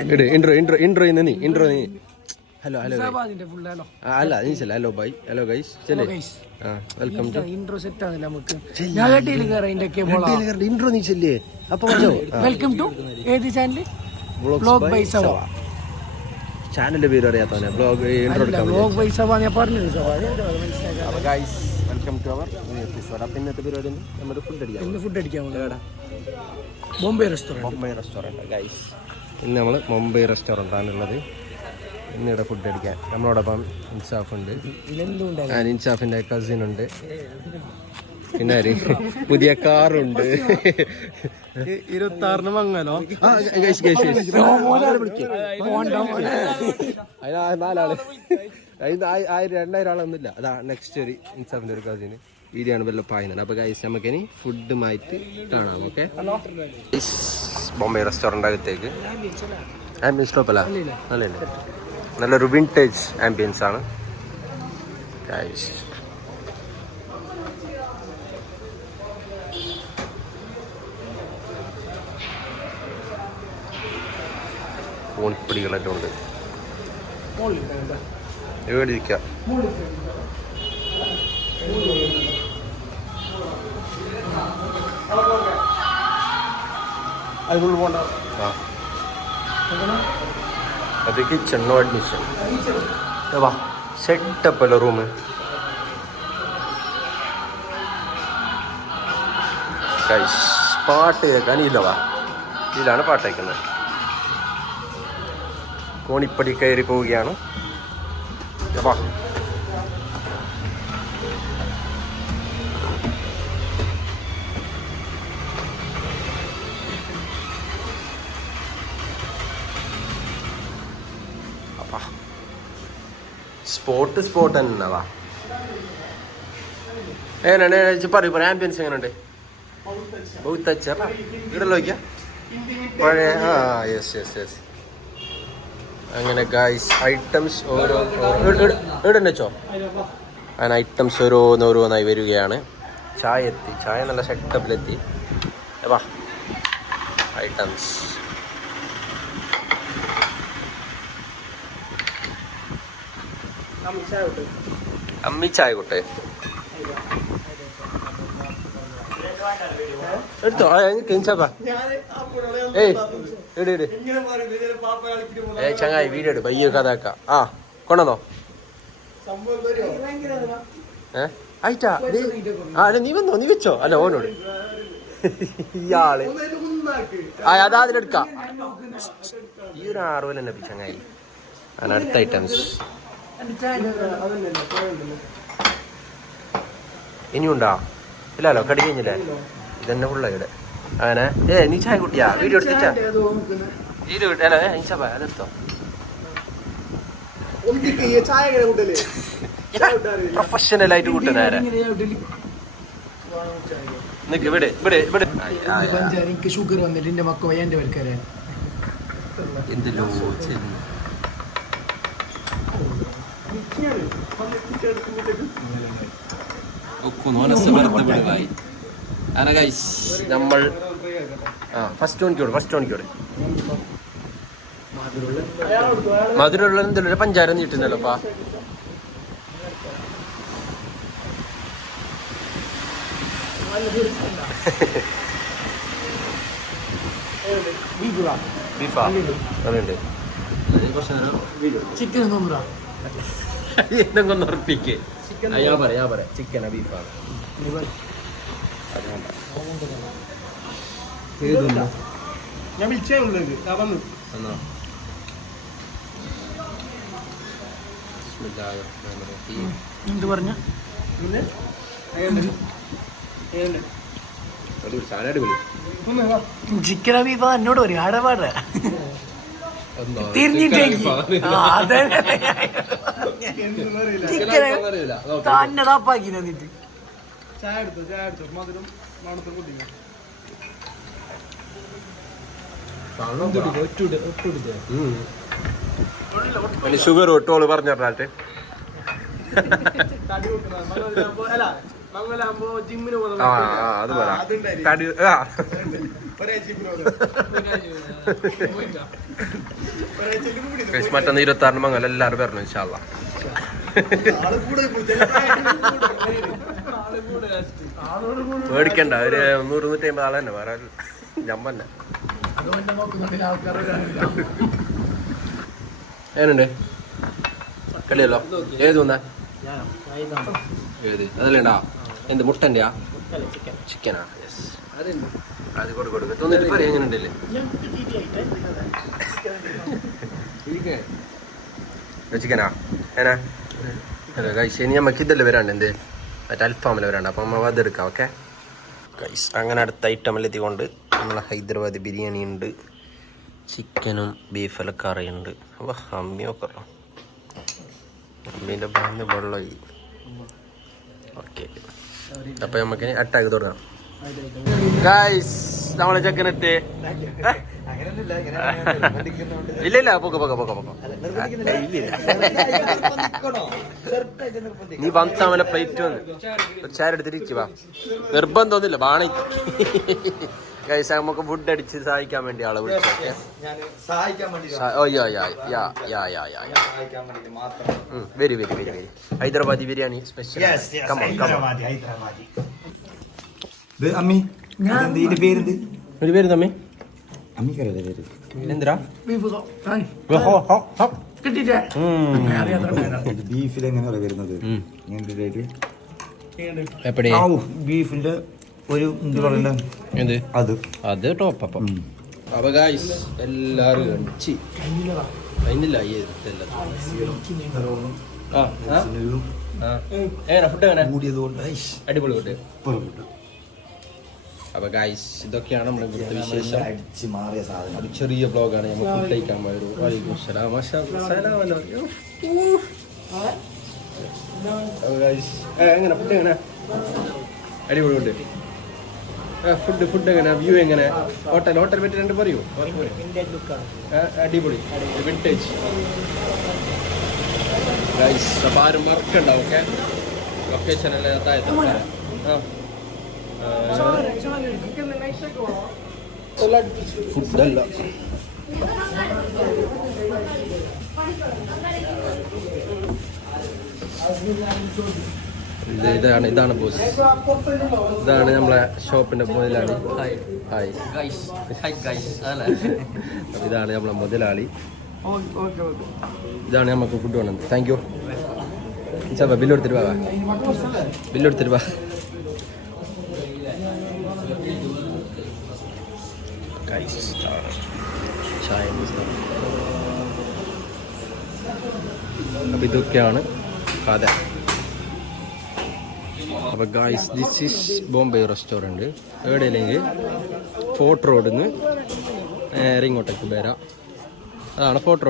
Intro hello hello അല്ല നീച്ചല്ല hello bye hello guys ചെല്ലേ വെൽക്കം ടു ഇൻട്രോ സെറ്റ് ആണ് നമുക്ക് നെഗറ്റീവ് കറൈൻഡൊക്കെ ഇൻട്രോ നീച്ചല്ലേ അപ്പോൾ വെൽക്കം ടു ഏത് ചാനൽ വ്ലോഗ് ബൈ സവ ചാനലിന്റെ പേര് അറിയാത്തവനെ വ്ലോഗ് ഇൻട്രോ എടുക്കാൻ വ്ലോഗ് ബൈ സവ ഞാൻ പറഞ്ഞത് സവ അപ്പോൾ guys welcome to our episode. അപ്പോൾ ഇന്നത്തെ പരിപാടി നമ്മൾ ഫുഡ് അടിക്കാൻ ബോംബെ റെസ്റ്റോറൻറ്റ് ഗൈസ്. ഇന്ന് നമ്മൾ മുംബൈ റെസ്റ്റോറൻറ്റാണുള്ളത്. ഇന്നിവിടെ ഫുഡ് അടിക്കാൻ നമ്മളോടൊപ്പം ഇൻസാഫ് ഉണ്ട്, ഇൻസാഫിൻ്റെ കസിൻ ഉണ്ട്, പിന്നെ പുതിയ കാറുണ്ട്, 26 മംഗലോ നാലാള് 2000 ആളൊന്നുമില്ല. അതാ നെക്സ്റ്റ് ഒരു ഇൻസാഫിൻ്റെ ഒരു കസിന് വീഡിയോയാണ് വല്ല പായുന്നത്. അപ്പോൾ ഗൈസ് നമുക്കിനി ഫുഡുമായിട്ട് കാണാം. ഓക്കെ, ബോംബെ റെസ്റ്റോറൻ്റ് അകത്തേക്ക് ആംബിയൻസ് ടോപ്പല്ല, നല്ലുണ്ട്, നല്ലൊരു വിൻറ്റേജ് ആംബിയൻസ് ആണ് ഗൈസ്. ഫോൺപിടികളെല്ലാം ഉണ്ട്, എവിടെ ഇരിക്കാം. അത് കിച്ചൺ, നോ അഡ്മിഷൻ. വാ, സെറ്റപ്പ് അല്ല റൂം. പാട്ട് കേൾക്കാൻ ഇല്ലവാ, ഇതിലാണ് പാട്ട് കേൾക്കുന്നത്. കോണിപ്പടി കയറി പോവുകയാണ്. വാ, സ്പോട്ട് തന്നെ വാ. എങ്ങനെയാണ് പറയൂ, ആംബിയൻസ് എങ്ങനെയുണ്ട്? ബഹുത്ത് അച്ഛാ ഇവിടെ നോക്കിയാ പഴയ യെസ്. അങ്ങനെ ഗൈസ് ഐറ്റംസ് ഇവിടെ വെച്ചോ, അങ്ങനെ ഐറ്റംസ് ഓരോന്നായി വരികയാണ്. ചായ നല്ല സെറ്റപ്പിലെത്തി. വാ, ഐറ്റംസ് അമ്മി ചായ കൊട്ടെ എടുത്തോ. ചങ്ങായി വീഡിയോ എടു, പയ്യ കഥാക്ക. കൊണ്ടോ ആയിട്ടാ. നീ വന്നോ, നീ വെച്ചോ. അല്ല ഓനോട് ഇയാള് അതിലെടുക്കാം. ഈ ഒരു 6 തന്നെ ചങ്ങായി. അങ്ങനെ അടുത്ത ഐറ്റംസ് ഇനിയുണ്ടാ? ഇല്ലല്ലോ, കടി കഴിഞ്ഞില്ലേ? ഇതന്നെ ഫുള്ള ഇവിടെ. അങ്ങനെ നീ ചായ കുട്ടിയാ വീഡിയോ എടുത്തിട്ടാ അതെടുത്തോ. പ്രൊഫഷണൽ ആയിട്ട് കൂട്ടുന്ന എനിക്ക് ഷുഗർ വന്നിട്ട് എന്റെ മക്ക വയ്യാൻ്റെ പേർക്കാരെ എന്തിലോ നമ്മൾ ഫസ്റ്റ് ഓണിക്കോട് മധുരമുള്ള എന്തെങ്കിലും പഞ്ചാര നീട്ടുന്നല്ലോ. പാ ബീഫാ അതുണ്ട്. ചിക്കൻ എന്തെങ്കിലും ഉറപ്പിക്ക്. ഞാൻ പറയാം ചിക്കനാ ബീഫാണ്. ഞാൻ വിളിച്ചേ എന്ത് പറഞ്ഞ ചിക്കൻ ബീഫാ എന്നോട് പറയും. ആടെ പാട തന്നെ താപ്പാക്കി തന്നിട്ട് ഷുഗർ ഒട്ടോള് പറഞ്ഞിട്ട് അത് പറ. മറ്റന്ന് 26 മംഗലം എല്ലാവരും വരണം ഇൻഷാ അല്ലാ. പേടിക്കണ്ട, ഒരു 100-150 ആളെ തന്നെ വേറെ ജമ്പന്നെ. ഏനുണ്ട് കളിയല്ലോ? ഏത് വന്നാ ഏത് അതല്ലേണ്ടാ? എന്ത് മുട്ടൻ്റെയാ ചിക്കനാ? യെസ്, അത് കൊടുക്കുക. തോന്നിട്ട് പറയാം എങ്ങനെ ഉണ്ടല്ലേ ചിക്കനാ? ഏനാ ഗൈസ്, ഇനി നമുക്ക് ഇതല്ലേ വരാണ്ട്, എന്ത് മറ്റേ അൽഫാമിൽ വരാണ്ട്. അപ്പം നമ്മൾ അതെടുക്കാം. ഓക്കെ ഗൈസ്, അങ്ങനെ അടുത്ത ഐറ്റമെല്ലാം എത്തിക്കൊണ്ട് നമ്മളെ ഹൈദരാബാദി ബിരിയാണി ഉണ്ട്, ചിക്കനും ബീഫെല്ലാം കറിയുണ്ട്. അപ്പോൾ അമ്മിയൊക്കെ അമ്മീൻ്റെ ഭാഗത്ത് വെള്ളമായി. ഓക്കെ, അപ്പം നമുക്കിനി അറ്റാക്ക് തുടങ്ങാം. ഗൈസ്, നമ്മളെ ചെക്കനെത്തി. ഇല്ല പൊക്ക നീ വന്നവനെ പ്ലേറ്റ് വന്ന് ഒരു ചായ എടുത്തിരിച്ചു വാ. നിർബന്ധം ഒന്നുമില്ല, ബാണ. ഗൈസ്, നമുക്ക് ഫുഡ് അടിച്ച് സഹായിക്കാൻ വേണ്ടി ആളെ വിളിച്ചോക്കെ. Very very very very Hyderabadi biryani special. ഒരു പേര് തമ്മി എന്തിനാ ബീഫിൽ എങ്ങനെയാണ് വരുന്നത്? എപ്പടി ബീഫിന്റെ ഒരു എന്ത് പറയണ്ട അത് ടോപ്പ്. അപ്പം അപ്പൊ ഗൈസ് എല്ലാരും അടിച്ച് അതിനില്ല ഫുഡ് എങ്ങനെ അടിപൊളി ഫുഡ്. അപ്പൊ ഗൈസ്, ഇതൊക്കെയാണ് നമ്മുടെ ഇവിടുത്തെ വിശേഷം. ഒരു ചെറിയ ബ്ലോഗാണ്. നമ്മൾ ഫുഡ് കഴിക്കാൻ പോയത്. എങ്ങനെ ഫുഡ് എങ്ങനെ? അടിപൊളി ഫുഡ്. ഫുഡ് എങ്ങനെ? വ്യൂ എങ്ങനെ? ഹോട്ടൽ പറ്റി രണ്ട് പറയൂ. അടിപൊളി വിൻറ്റേജ് ഗൈസ്. അപ്പൊ ആരും മറക്കണ്ടാവും. ഓക്കെ, ലൊക്കേഷൻ എല്ലാം താഴത്ത്. ഫുഡല്ല ഇതാണ് ബോസ്. ഇതാണ് നമ്മളെ ഷോപ്പിന്റെ മുതലാളി. ഹായ്. ഇതാണ് നമ്മളെ മുതലാളി. ഇതാണ് നമുക്ക് ഫുഡ് വേണം. Thank you. ബില്ലെടുത്തിട്ട് വാ. അപ്പൊ ഇതൊക്കെയാണ് കഥ. അപ്പൊ guys, this is Bombay restaurant. എവിടെയില്ലെങ്കിൽ ഫോർട്ട് റോഡിൽ നിന്ന് നേരെ ഇങ്ങോട്ടേക്ക് വരാം. അതാണ് ഫോർട്ട്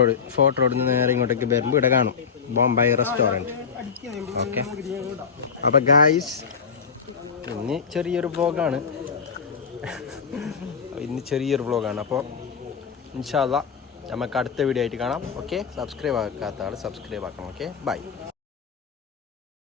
റോഡിൽ നിന്ന് നേരെ ഇങ്ങോട്ടേക്ക് വരുമ്പോൾ ഇവിടെ കാണും ബോംബെ റെസ്റ്റോറൻറ്റ്. ഓക്കെ, അപ്പൊ ഗായ്സ്, ഇനി ചെറിയൊരു വ്ളോഗാണ്. അപ്പോൾ ഇൻഷാ അല്ലാ നമുക്ക് അടുത്ത വീഡിയോ ആയിട്ട് കാണാം. ഓക്കെ, സബ്സ്ക്രൈബ് ആക്കാത്ത ആൾ സബ്സ്ക്രൈബ് ആക്കണം. Okay, by.